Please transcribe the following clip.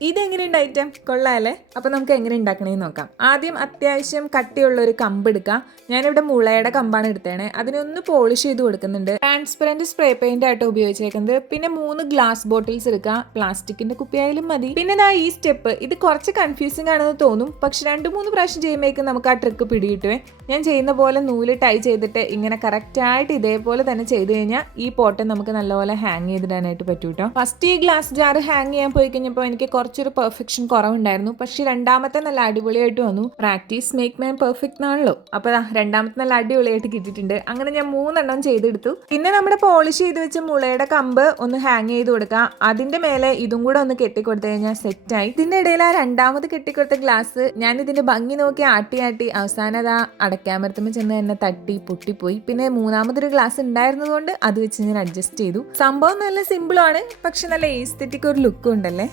ഇതെങ്ങനെയുണ്ട് item കൊള്ളാല്ലേ? അപ്പൊ നമുക്ക് എങ്ങനെ ഉണ്ടാക്കണേന്ന് നോക്കാം. ആദ്യം അത്യാവശ്യം കട്ടിയുള്ള ഒരു കമ്പ് എടുക്കാം. ഞാനിവിടെ മുളയുടെ കമ്പാണ് എടുത്തേണേ. അതിനൊന്ന് പോളിഷ് ചെയ്ത് കൊടുക്കുന്നുണ്ട്. ട്രാൻസ്പെറന്റ് സ്പ്രേ പെയിന്റ് ആയിട്ട് ഉപയോഗിച്ചേക്കുന്നത്. പിന്നെ മൂന്ന് ഗ്ലാസ് ബോട്ടിൽസ് എടുക്കാം. പ്ലാസ്റ്റിക്കിന്റെ കുപ്പിയായാലും മതി. പിന്നെ ദാ ഈ സ്റ്റെപ്പ് ഇത് കുറച്ച് കൺഫ്യൂസിംഗ് ആണെന്ന് തോന്നും. പക്ഷെ രണ്ട് മൂന്ന് പ്രാവശ്യം ചെയ്യുമ്പോഴേക്കും നമുക്ക് ആ ട്രിക്ക് പിടികിട്ടുവേ. ഞാൻ ചെയ്യുന്ന പോലെ നൂൽ ടൈ ചെയ്തിട്ട് ഇങ്ങനെ കറക്റ്റ് ആയിട്ട് ഇതേപോലെ തന്നെ ചെയ്ത് കഴിഞ്ഞാൽ ഈ പോട്ടം നമുക്ക് നല്ലപോലെ ഹാങ് ചെയ്തിടാനായിട്ട് പറ്റൂട്ടോ. ഫസ്റ്റ് ഈ ഗ്ലാസ് ജാർ ഹാങ് ചെയ്യാൻ പോയി കഴിഞ്ഞപ്പോൾ എനിക്ക് കുറച്ചൊരു പെർഫെക്ഷൻ കുറവുണ്ടായിരുന്നു. പക്ഷെ രണ്ടാമത്തെ നല്ല അടിപൊളിയായിട്ട് വന്നു. പ്രാക്ടീസ് മേക്ക് മാൻ പെർഫെക്റ്റ് ആണല്ലോ അപ്പൊ ദാ രണ്ടാമത്തെ നല്ല അടിപൊളിയായിട്ട് കിട്ടിയിട്ടുണ്ട്. അങ്ങനെ ഞാൻ മൂന്നെണ്ണം ചെയ്തെടുത്തു. പിന്നെ നമ്മുടെ പോളിഷ് ചെയ്ത് വെച്ച മുളയുടെ കമ്പ് ഒന്ന് ഹാങ് ചെയ്ത് കൊടുക്കാം. അതിന്റെ മേലെ ഇതും കൂടെ ഒന്ന് കെട്ടിക്കൊടുത്തു കഴിഞ്ഞാൽ സെറ്റായി ഇതിന്റെ ഇടയിൽ ആ രണ്ടാമത് കെട്ടിക്കൊടുത്ത ഗ്ലാസ് ഞാൻ ഇതിന്റെ ഭംഗി നോക്കി ആട്ടി ആട്ടി അവസാനം അതാ അടയ്ക്കാമരത്തുമ്പോൾ ചെന്ന് തന്നെ തട്ടി പൊട്ടിപ്പോയി. പിന്നെ മൂന്നാമതൊരു ഗ്ലാസ് ഉണ്ടായിരുന്നതുകൊണ്ട് അത് വെച്ച് ഞാൻ അഡ്ജസ്റ്റ് ചെയ്തു. സംഭവം നല്ല സിമ്പിളാണ് പക്ഷെ നല്ല ഏസ്തെറ്റിക് ഒരു ലുക്കും ഉണ്ടല്ലേ?